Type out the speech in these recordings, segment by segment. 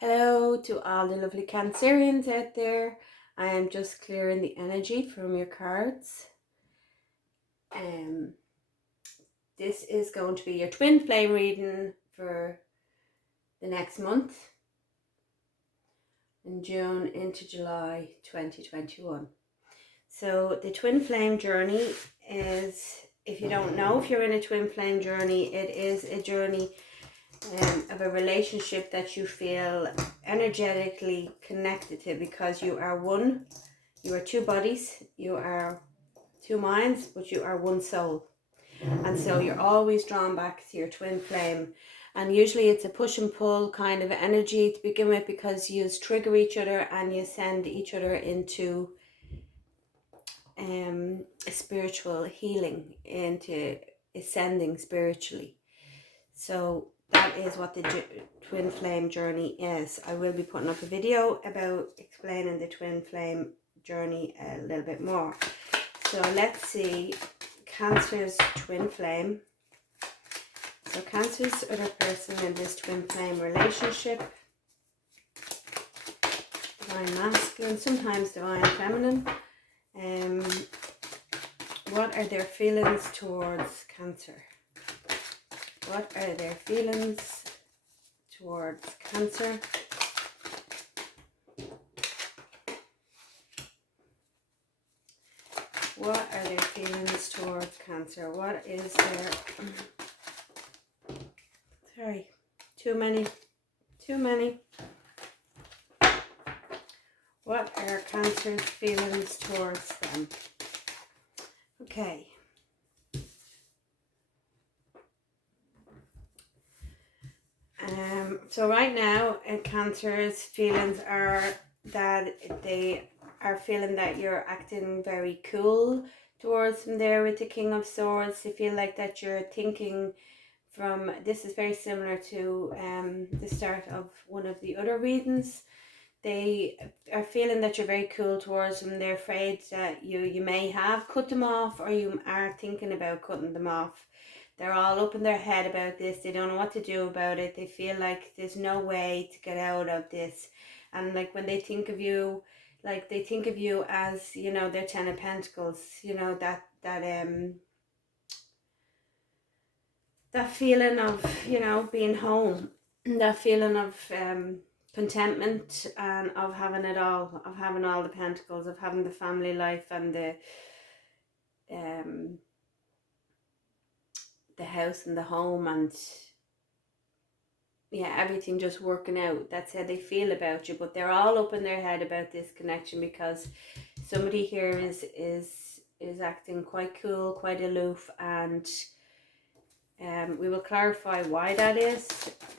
Hello to all the lovely Cancerians out there. I am just clearing the energy from your cards. This is going to be your twin flame reading for the next month, in June into July 2021. So the twin flame journey is, if you don't know if you're in a twin flame journey, it is a journey of a relationship that you feel energetically connected to, because you are one. You are two bodies, you are two minds, but you are one soul. And so you're always drawn back to your twin flame. And usually it's a push and pull kind of energy to begin with, because you trigger each other and you send each other into a spiritual healing, into ascending spiritually. So that is what the twin flame journey is. I will be putting up a video about explaining the twin flame journey a little bit more. So let's see Cancer's twin flame. So Cancer's other person in this twin flame relationship, divine masculine, sometimes divine feminine. What are their feelings towards Cancer? What are their feelings towards Cancer? What are their feelings towards Cancer? What is their... Sorry, too many. What are Cancer's feelings towards them? Okay. So right now, Cancer's feelings are that they are feeling that you're acting very cool towards them there with the King of Swords. They feel like that you're thinking from, this is very similar to the start of one of the other readings. They are feeling that you're very cool towards them. They're afraid that you may have cut them off, or you are thinking about cutting them off. They're all up in their head about this. They don't know what to do about it. They feel like there's no way to get out of this. And like when they think of you, like they think of you as, you know, their Ten of Pentacles, you know, that feeling of, you know, being home, that feeling of contentment and of having it all, of having all the pentacles, of having the family life and the house and the home, and yeah, everything just working out. That's how they feel about you. But they're all up in their head about this connection, because somebody here is acting quite cool, quite aloof, and we will clarify why that is.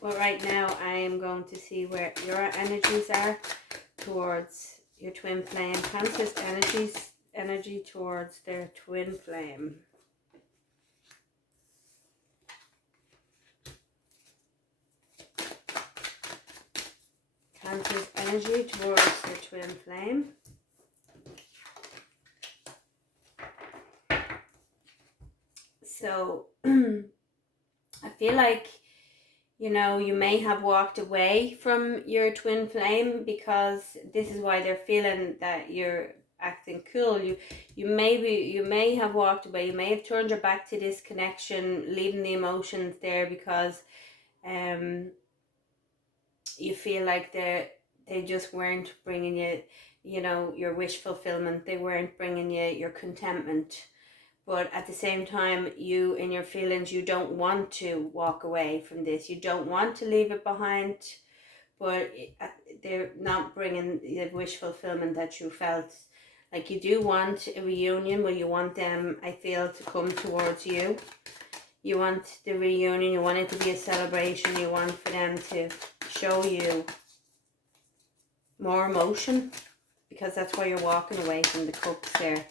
But right now I am going to see where your energies are towards your twin flame. Cancer's energy towards their twin flame. Cancer's energy towards their twin flame. So I feel like, you know, you may have walked away from your twin flame, because this is why they're feeling that you're acting cool. You may have walked away. You may have turned your back to this connection, leaving the emotions there, because you feel like they just weren't bringing you, you know, your wish fulfillment. They weren't bringing you your contentment. But at the same time, you, in your feelings, you don't want to walk away from this. You don't want to leave it behind, but they're not bringing the wish fulfillment that you felt. Like you do want a reunion, but you want them, I feel, to come towards you. You want the reunion, you want it to be a celebration, you want for them to show you more emotion, because that's why you're walking away from the cups there.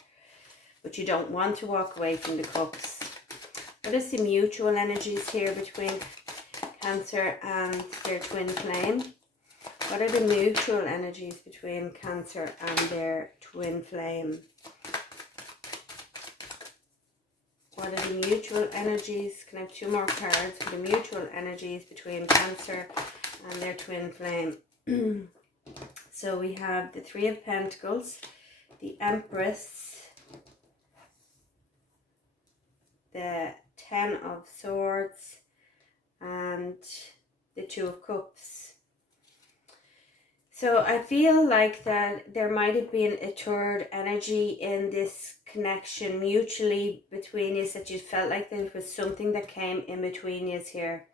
But you don't want to walk away from the cups. What is the mutual energies here between Cancer and their twin flame? What are the mutual energies between Cancer and their twin flame? What are the mutual energies? Can I have two more cards for the mutual energies between Cancer and their twin flame? So we have the Three of Pentacles, the Empress, the Ten of Swords, and the Two of Cups. So I feel like that there might have been a third energy in this connection mutually between you, that you felt like there was something that came in between you here.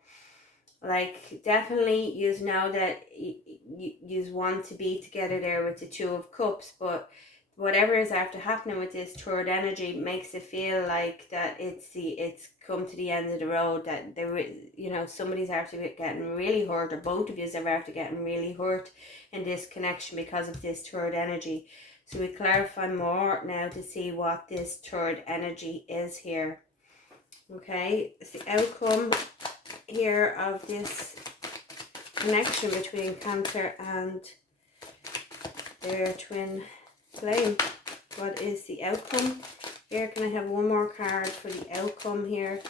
Like, definitely you know that you want to be together there with the Two of Cups, but whatever is after happening with this third energy makes it feel like that it's come to the end of the road, that there, you know, somebody's after getting really hurt, or both of you are after getting really hurt in this connection because of this third energy. So we clarify more now to see what this third energy is here. Okay, it's the outcome here of this connection between Cancer and their twin flame. What is the outcome here? Can I have one more card for the outcome here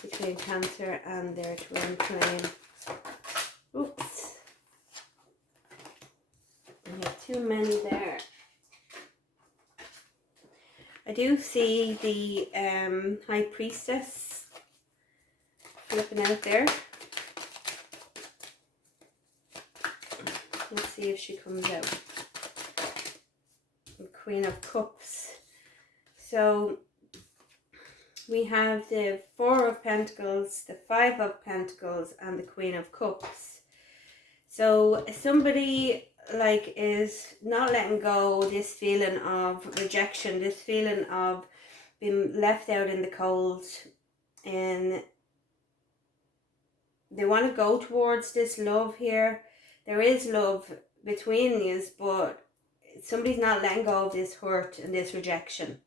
between Cancer and their twin flame? Oops, I have too many there. I do see the High Priestess flipping out there. Let's see if she comes out. The Queen of Cups. So we have the Four of Pentacles, the Five of Pentacles, and the Queen of Cups. So somebody like is not letting go this feeling of rejection, this feeling of being left out in the cold, and they want to go towards this love here. There is love between you, but somebody's not letting go of this hurt and this rejection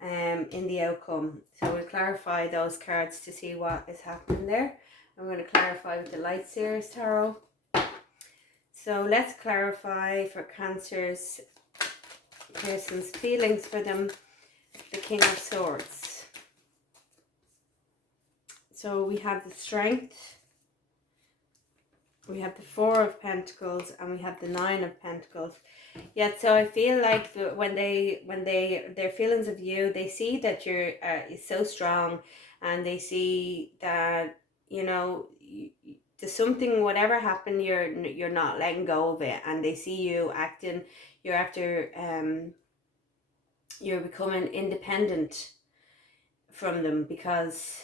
in the outcome. So we'll clarify those cards to see what is happening there. I'm going to clarify with the Light Seers Tarot. So let's clarify for Cancer's person's feelings for them, the King of Swords. So we have the Strength, we have the Four of Pentacles, and we have the Nine of Pentacles. Yeah, so I feel like when their feelings of you, they see that you're so strong, and they see that, you know, there's something, whatever happened, you're not letting go of it, and they see you acting, you're becoming independent from them, because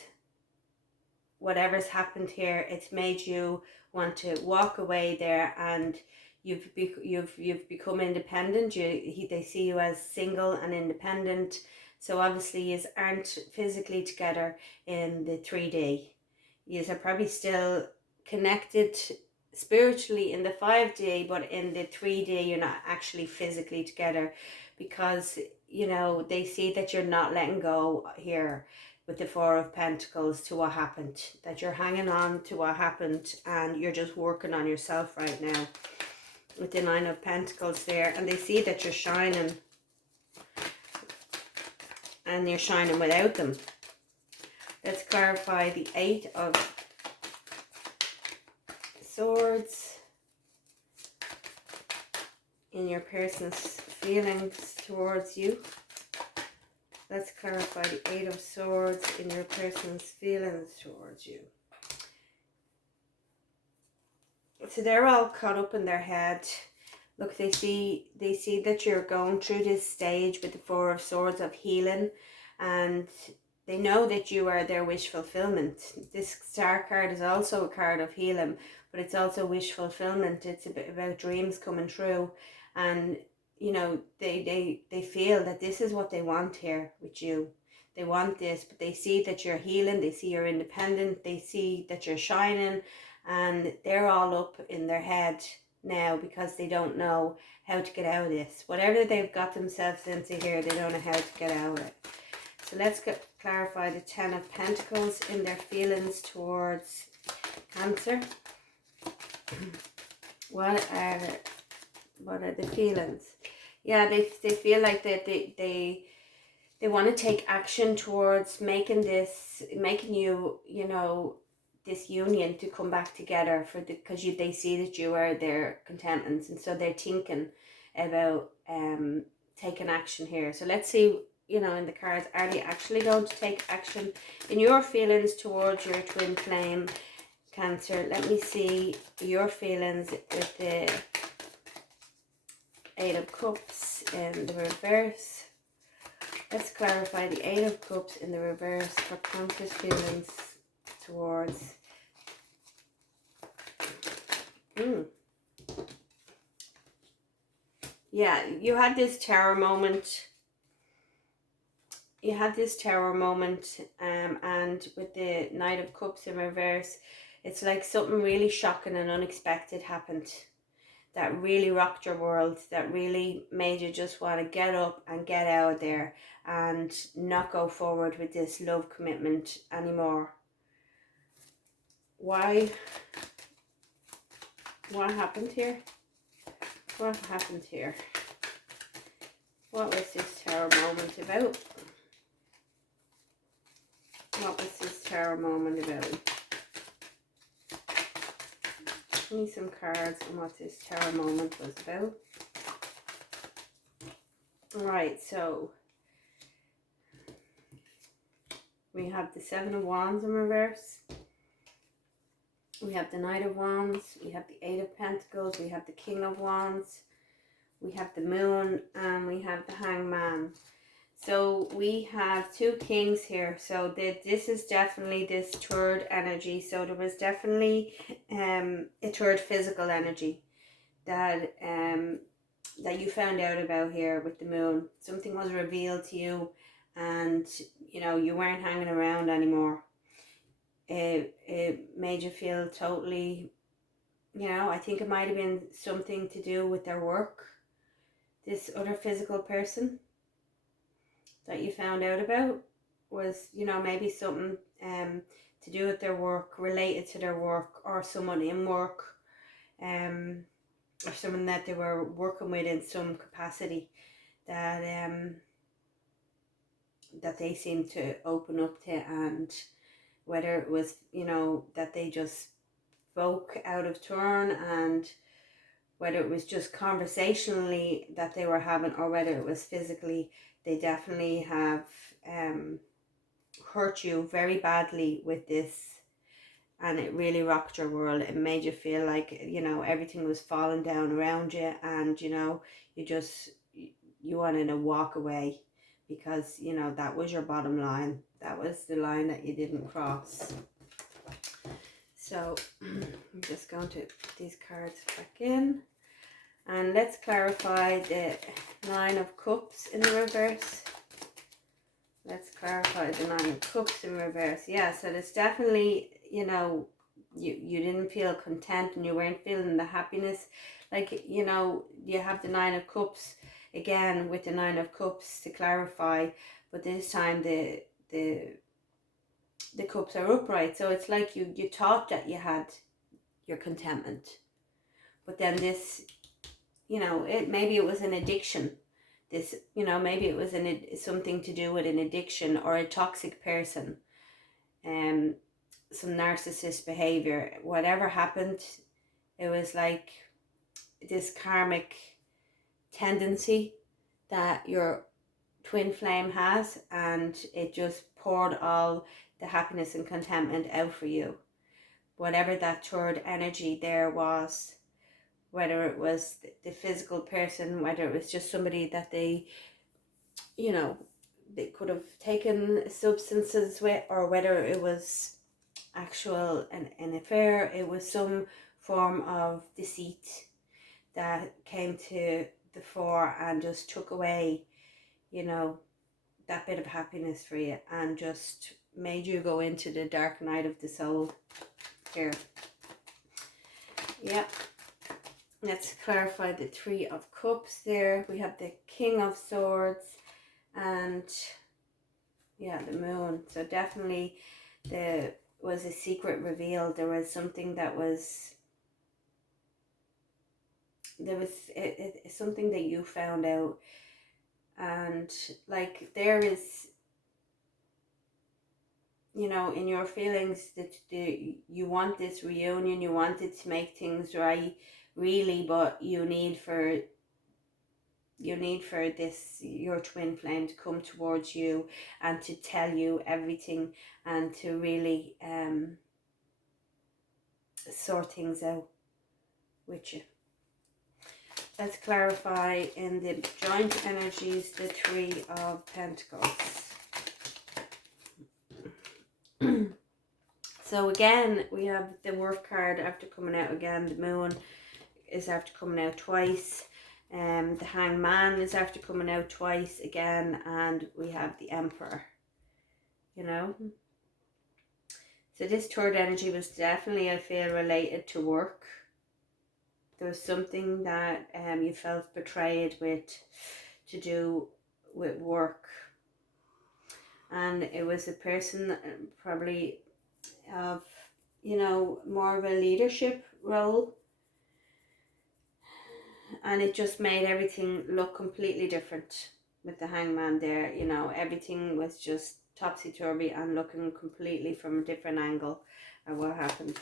whatever's happened here, it's made you want to walk away there, and you've become independent. They see you as single and independent. So obviously you aren't physically together in the 3D. You are probably still connected spiritually in the 5D, but in the 3D you're not actually physically together, because, you know, they see that you're not letting go here with the Four of Pentacles to what happened, that you're hanging on to what happened, and you're just working on yourself right now with the Nine of Pentacles there. And they see that you're shining, and you're shining without them. Let's clarify the Eight of Swords in your person's feelings towards you. Let's clarify the Eight of Swords in your person's feelings towards you. So they're all caught up in their head. Look, they see that you're going through this stage with the Four of Swords of healing, and they know that you are their wish fulfillment. This Star card is also a card of healing, but it's also wish fulfillment. It's a bit about dreams coming true, and you know, they feel that this is what they want here with you. They want this, but they see that you're healing, they see you're independent, they see that you're shining, and they're all up in their head now because they don't know how to get out of this. Whatever they've got themselves into here, they don't know how to get out of it. So let's clarify the Ten of Pentacles in their feelings towards Cancer. What are the feelings? Yeah, they feel like that they want to take action towards making you, you know, this union to come back together for because they see that you are their contentment, and so they're thinking about taking action here. So let's see, in the cards, are they actually going to take action in your feelings towards your twin flame, Cancer? Let me see your feelings with the Eight of Cups in the reverse. Let's clarify the Eight of Cups in the reverse for Cancer's feelings towards. Yeah, you had this terror moment. And with the Knight of Cups in reverse, it's like something really shocking and unexpected happened that really rocked your world, that really made you just want to get up and get out there and not go forward with this love commitment anymore. Why? What happened here? What happened here? What was this terror moment about? What was this terror moment about? Give me some cards on what this terror moment was about. Alright, so we have the Seven of Wands in reverse. We have the Knight of Wands. We have the Eight of Pentacles. We have the King of Wands. We have the Moon. And we have the Hangman. So we have two kings here. So this is definitely this third energy. So there was definitely a third physical energy that that you found out about here with the Moon. Something was revealed to you, and you weren't hanging around anymore. It made you feel totally, I think it might have been something to do with their work. This other physical person that you found out about was, maybe something to do with their work, related to their work, or someone in work, or someone that they were working with in some capacity that that they seemed to open up to, and whether it was, that they just spoke out of turn, and whether it was just conversationally that they were having, or whether it was physically, they definitely have hurt you very badly with this, and it really rocked your world. It made you feel like, everything was falling down around you, and, you wanted to walk away because, that was your bottom line. That was the line that you didn't cross. So I'm just going to put these cards back in. And let's clarify the Nine of Cups in the reverse. Let's clarify the Nine of Cups in reverse. Yeah, so there's definitely, you didn't feel content, and you weren't feeling the happiness. Like, you have the Nine of Cups again with the Nine of Cups to clarify, but this time the cups are upright. So it's like you thought that you had your contentment, but then this, maybe it was an addiction. This, maybe it was something to do with an addiction or a toxic person, some narcissist behavior. Whatever happened, it was like this karmic tendency that your twin flame has, and it just poured all the happiness and contentment out for you. Whatever that third energy there was, whether it was the physical person, whether it was just somebody that they could have taken substances with, or whether it was actual an affair, it was some form of deceit that came to the fore and just took away, that bit of happiness for you, and just made you go into the dark night of the soul here. Yeah. Let's clarify the Three of Cups there. We have the King of Swords and the Moon. So definitely there was a secret revealed. There was something that was, something that you found out, and like there is you know, in your feelings that you want this reunion, you want it to make things right, really, but you need for this, your twin flame, to come towards you and to tell you everything, and to really sort things out with you. Let's clarify in the joint energies the Three of Pentacles. So again, we have the Work card after coming out again. The Moon is after coming out twice. The Hangman is after coming out twice again. And we have the Emperor. You know? So this third energy was definitely, I feel, related to work. There was something that you felt betrayed with, to do with work. And it was a person probably of, you know, more of a leadership role. And it just made everything look completely different with the Hangman there. You know, everything was just topsy-turvy and looking completely from a different angle of what happened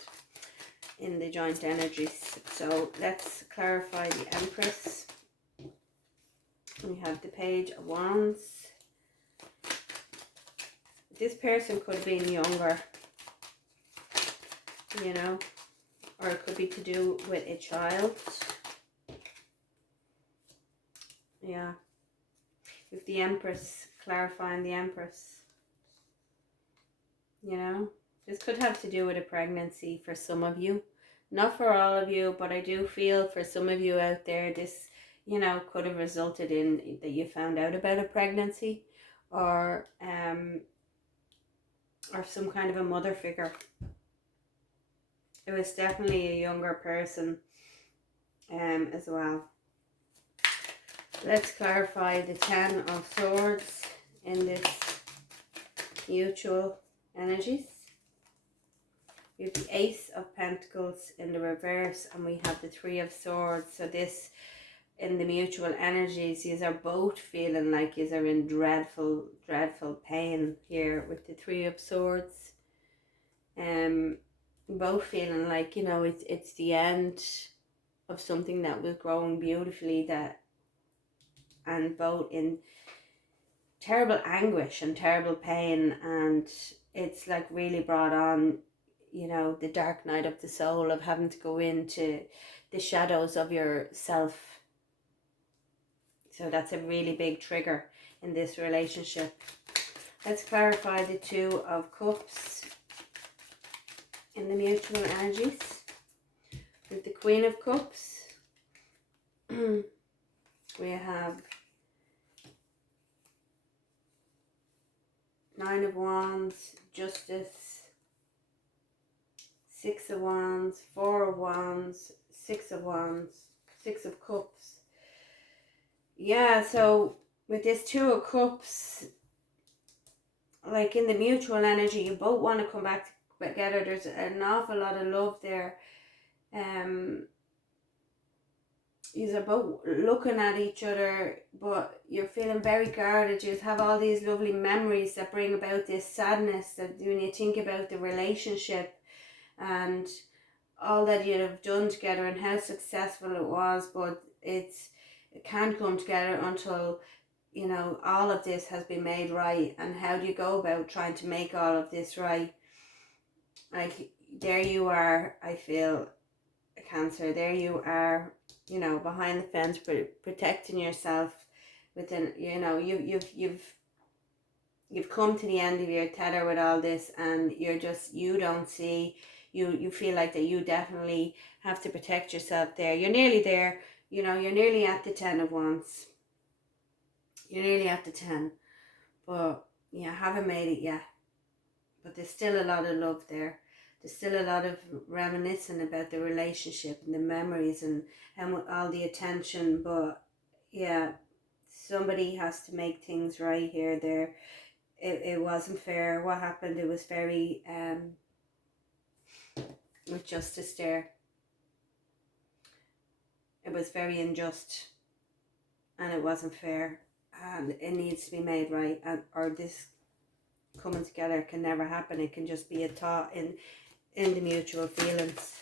in the joint energies. So let's clarify the Empress. We have the Page of Wands. This person could have been younger, you know, or it could be to do with a child. Yeah. With the Empress, clarifying the Empress. You know, this could have to do with a pregnancy for some of you. Not for all of you, but I do feel for some of you out there, this, you know, could have resulted in that you found out about a pregnancy, or some kind of a mother figure. It was definitely a younger person as well. Let's clarify the Ten of Swords in this mutual energies. We have the Ace of Pentacles in the reverse, and we have the Three of Swords. So this, in the mutual energies, these are both feeling like you are in dreadful, dreadful pain here with the Three of Swords. Both feeling like, you know, it's the end of something that was growing beautifully, and both in terrible anguish and terrible pain, and it's like really brought on, you know, the dark night of the soul of having to go into the shadows of yourself. So that's a really big trigger in this relationship. Let's clarify the Two of Cups in the mutual energies. With the Queen of Cups, we have Nine of Wands, Justice, Six of Wands, Four of Wands, Six of Wands, Six of Cups. Yeah, so with this Two of Cups, like in the mutual energy, you both want to come back together. There's an awful lot of love there. You're both looking at each other, but you're feeling very guarded. You have all these lovely memories that bring about this sadness, that when you think about the relationship and all that you have done together and how successful it was, but it can't come together until, you know, all of this has been made right. And how do you go about trying to make all of this right? Like, there you are, I feel, Cancer, there you are, you know, behind the fence, protecting yourself within, you know, you've come to the end of your tether with all this, and you don't see, you feel like that you definitely have to protect yourself there. You're nearly there, you know, you're nearly at the 10 of Wands. You're nearly at the 10, but you haven't made it yet. But there's still a lot of love there. There's still a lot of reminiscing about the relationship and the memories and all the attention. But yeah, somebody has to make things right here. It wasn't fair what happened. It was very with justice there. It was very unjust, and it wasn't fair, and it needs to be made right. And or this coming together. It can never happen. It can just be a thought in the mutual feelings.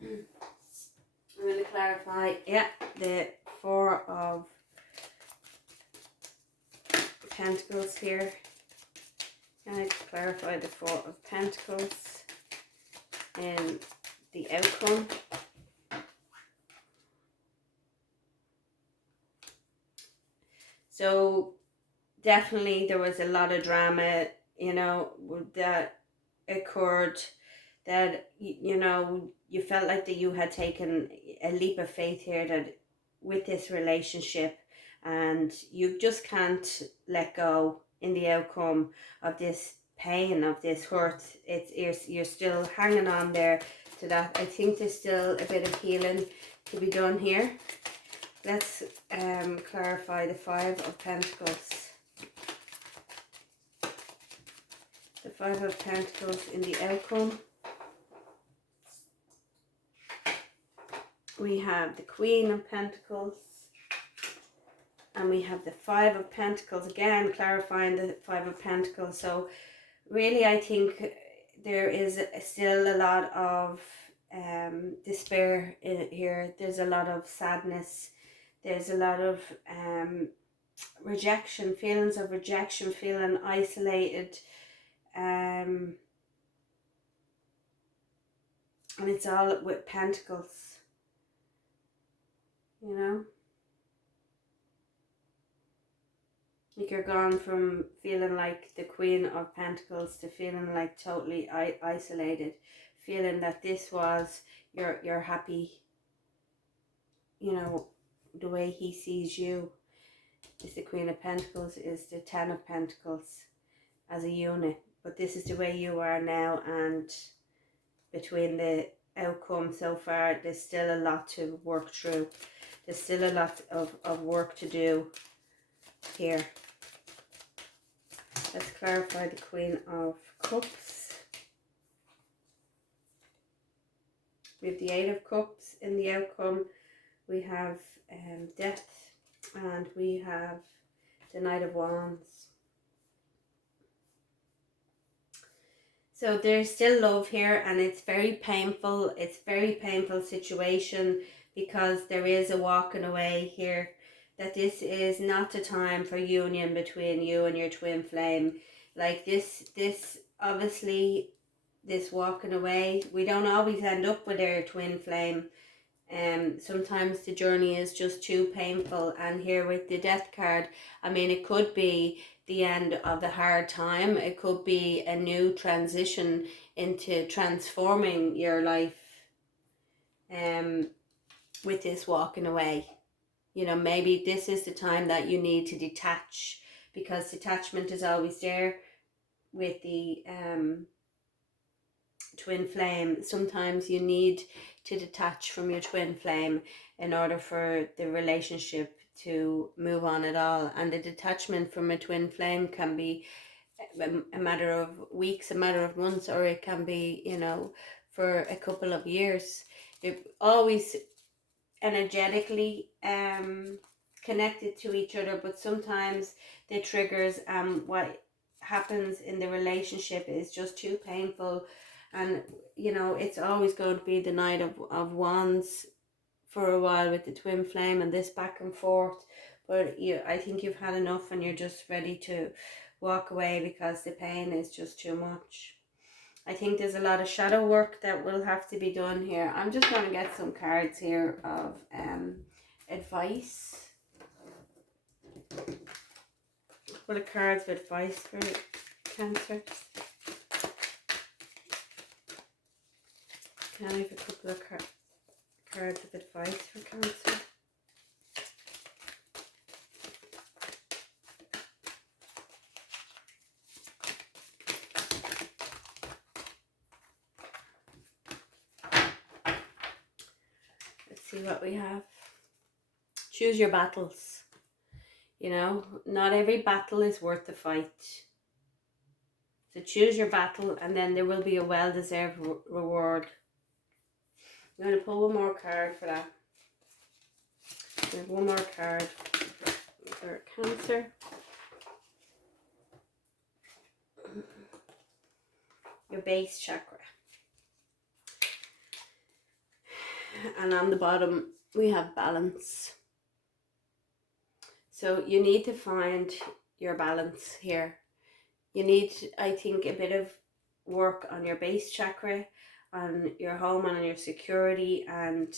I'm going to clarify, yeah, the Four of Pentacles here. And I clarify the Four of Pentacles and the outcome. So definitely there was a lot of drama, you know, that occurred, that, you know, you felt like that you had taken a leap of faith here, that with this relationship, and you just can't let go in the outcome of this pain, of this hurt. You're still hanging on there to that. I think there's still a bit of healing to be done here. Let's clarify the Five of Pentacles. The Five of Pentacles in the outcome. We have the Queen of Pentacles. And we have the Five of Pentacles. Again, clarifying the Five of Pentacles. So really, I think there is still a lot of despair in here. There's a lot of sadness. There's a lot of rejection, feelings of rejection, feeling isolated. And it's all with Pentacles, you know. Like you're gone from feeling like the Queen of Pentacles to feeling like totally isolated, feeling that this was your happy, you know, the way he sees you is the Queen of Pentacles, is the Ten of Pentacles as a unit. But this is the way you are now, and between the outcome so far, there's still a lot to work through. There's still a lot of work to do here. Let's clarify the Queen of Cups. We have the Eight of Cups in the outcome. We have death, and we have the Knight of Wands. So there's still love here, and it's very painful. It's very painful situation, because there is a walking away here. That this is not the time for union between you and your twin flame. Like this obviously, this walking away, we don't always end up with our twin flame. Sometimes the journey is just too painful. And here with the Death card, I mean, it could be the end of the hard time. It could be a new transition into transforming your life with this walking away. You know, maybe this is the time that you need to detach, because detachment is always there with the twin flame. Sometimes you need to detach from your twin flame in order for the relationship to move on at all. And the detachment from a twin flame can be a matter of weeks, a matter of months, or it can be, you know, for a couple of years. It always energetically connected to each other, but sometimes the triggers what happens in the relationship is just too painful. And you know, it's always going to be the Knight of Wands for a while with the twin flame, and this back and forth. But I think you've had enough, and you're just ready to walk away, because the pain is just too much. I think there's a lot of shadow work that will have to be done here. I'm just going to get some cards here of advice. A couple of cards of advice for Cancer. Can I have a couple of cards of advice for Cancer? See what we have. Choose your battles. You know, not every battle is worth the fight. So choose your battle, and then there will be a well-deserved reward. I'm going to pull one more card for that. We have one more card for Cancer. your base chakra. And on the bottom, we have balance. So you need to find your balance here. You need, I think, a bit of work on your base chakra, on your home, and on your security, and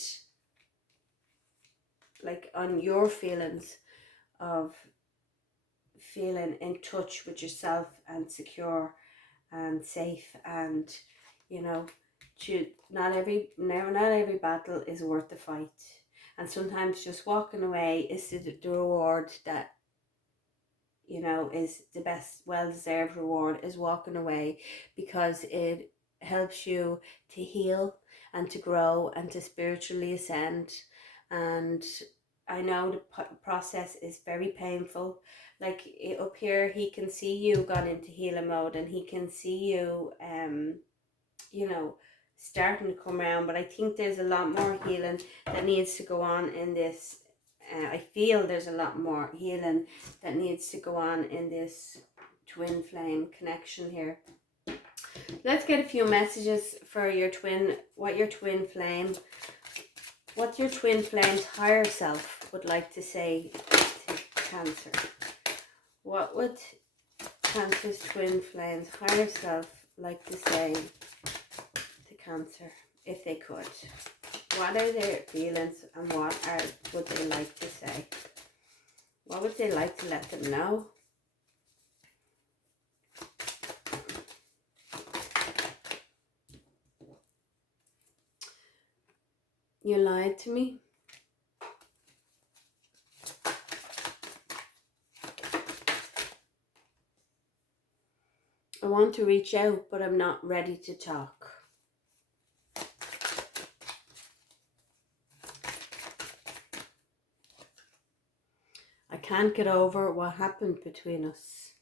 like on your feelings of feeling in touch with yourself and secure and safe, and you know, not every battle is worth the fight, and sometimes just walking away is the reward that, you know, is the best, well-deserved reward, is walking away, because it helps you to heal and to grow and to spiritually ascend. And I know the process is very painful. Like up here, he can see you gone into healing mode, and he can see you, you know, starting to come around. But I think there's a lot more healing that needs to go on in this. I feel there's a lot more healing that needs to go on in this twin flame connection here. Let's get a few messages for your twin, what your twin flame's higher self would like to say to Cancer. What would Cancer's twin flame's higher self like to say to Cancer, if they could? What are their feelings, and what would they like to say? What would they like to let them know? You lied to me. I want to reach out, but I'm not ready to talk. I can't get over what happened between us.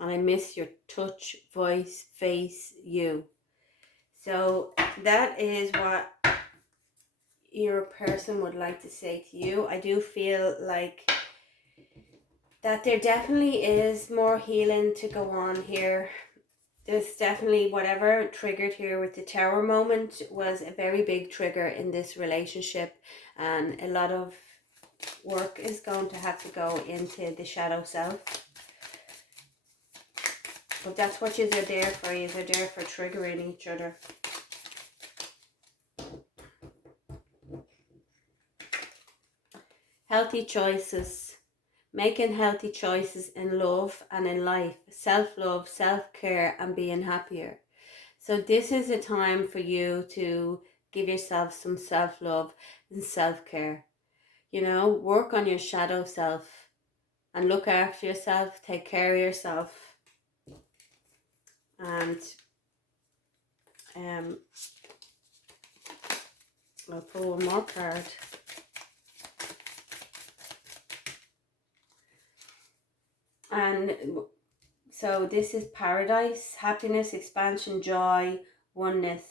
And I miss your touch, voice, face, you. So that is what your person would like to say to you. I do feel like that there definitely is more healing to go on here. There's definitely, whatever triggered here with the tower moment was a very big trigger in this relationship, and a lot of work is going to have to go into the shadow self. But that's what you're there for. You're there for triggering each other. Healthy choices. Making healthy choices in love and in life. Self-love, self-care, and being happier. So this is a time for you to give yourself some self-love and self-care. You know, work on your shadow self and look after yourself. Take care of yourself. And I'll pull one more card. And so this is paradise, happiness, expansion, joy, oneness.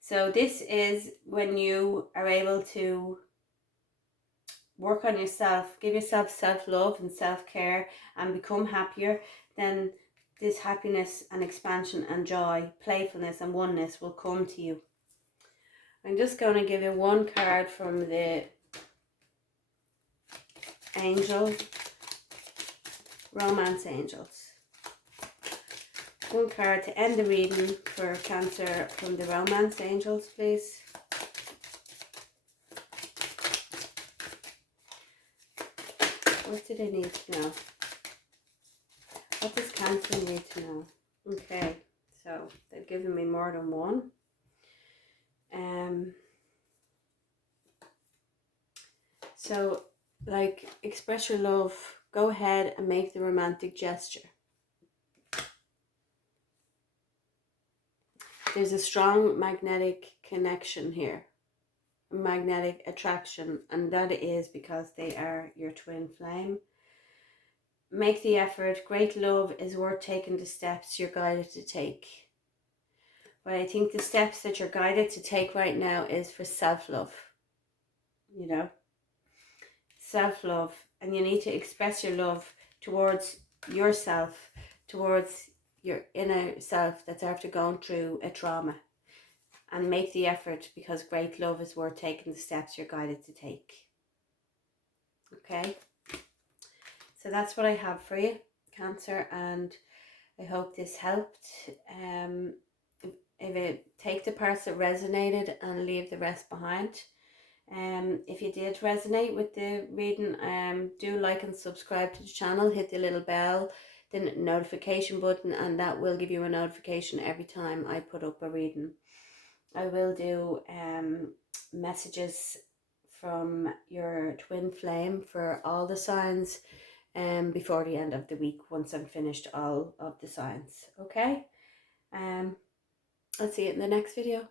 So this is when you are able to work on yourself, give yourself self-love and self-care, and become happier. Then this happiness and expansion and joy, playfulness and oneness will come to you. I'm just going to give you one card from the angel, romance angels. One card to end the reading for Cancer from the romance angels, please. What do they need to know? What does Cancer need to know? Okay, so they've given me more than one. So, like, express your love. Go ahead and make the romantic gesture. There's a strong magnetic connection here. Magnetic attraction, and that is because they are your twin flame. Make the effort. Great love is worth taking the steps you're guided to take. But I think the steps that you're guided to take right now is for self-love. You know, self-love, and you need to express your love towards yourself, towards your inner self that's after going through a trauma, and make the effort, because great love is worth taking the steps you're guided to take. Okay, so that's what I have for you, Cancer, and I hope this helped. If it, take the parts that resonated and leave the rest behind. If you did resonate with the reading, do like and subscribe to the channel, hit the little bell, the notification button, and that will give you a notification every time I put up a reading. I will do messages from your twin flame for all the signs before the end of the week, once I'm finished all of the signs. Okay, I'll see you in the next video.